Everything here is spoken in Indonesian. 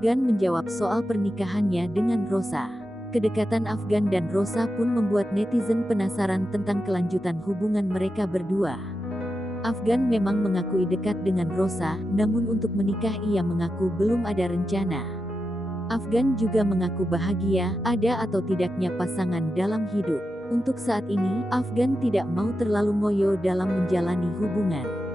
Afgan menjawab soal pernikahannya dengan Rosa. Kedekatan Afgan dan Rosa pun membuat netizen penasaran tentang kelanjutan hubungan mereka berdua. Afgan memang mengakui dekat dengan Rosa, namun untuk menikah ia mengaku belum ada rencana. Afgan juga mengaku bahagia, ada atau tidaknya pasangan dalam hidup. Untuk saat ini, Afgan tidak mau terlalu ngoyo dalam menjalani hubungan.